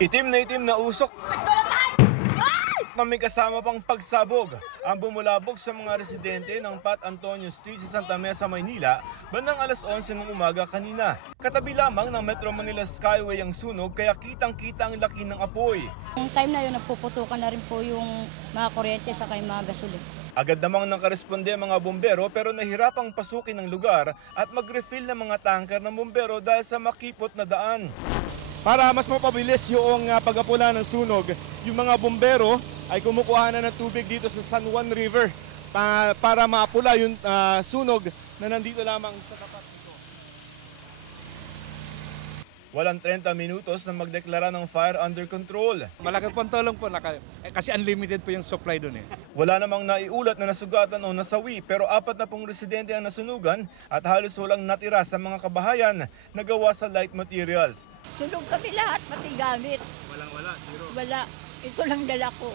Itim na usok na may kasama pang pagsabog ang bumulabog sa mga residente ng Pat Antonio Street sa Santa Mesa, Maynila bandang alas 11 ng umaga kanina. Katabi lamang ng Metro Manila Skyway ang sunog kaya kitang-kita ang laki ng apoy. Yung time na yun, nagpuputukan na rin po yung mga kuryente sa mga gasolina. Agad namang nakaresponde ang mga bombero pero nahirapang pasukin ang lugar at mag-refill ng mga tanker ng bombero dahil sa makipot na daan. Para mas mapabilis yung pag-apula ng sunog, yung mga bombero ay kumukuha na ng tubig dito sa San Juan River para maapula yung sunog na nandito lamang sa tapat nito. Walang 30 minutos na magdeklara ng fire under control. Malaki pong tulong po kasi unlimited po yung supply doon eh. Wala namang naiulat na nasugatan o nasawi pero 40 residente ang nasunugan at halos walang natira sa mga kabahayan na gawa sa light materials. Sunog kami lahat, pati gamit. Wala, zero. Wala. Ito lang dala ko.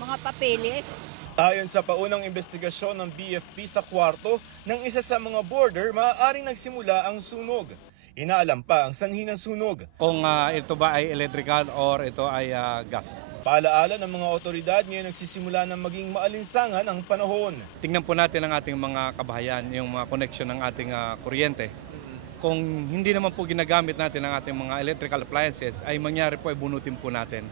Mga papeles. Ayon sa paunang investigasyon ng BFP sa kwarto ng isa sa mga boarder, maaaring nagsimula ang sunog. Inaalam pa ang sanhi ng sunog. Kung ito ba ay electrical or ito ay gas. Paalaala ng mga otoridad ngayon nagsisimula ng maging maalinsangan ang panahon. Tingnan po natin ang ating mga kabahayan, yung mga connection ng ating kuryente. Kung hindi naman po ginagamit natin ang ating mga electrical appliances, ay mangyari po ay bunutin po natin.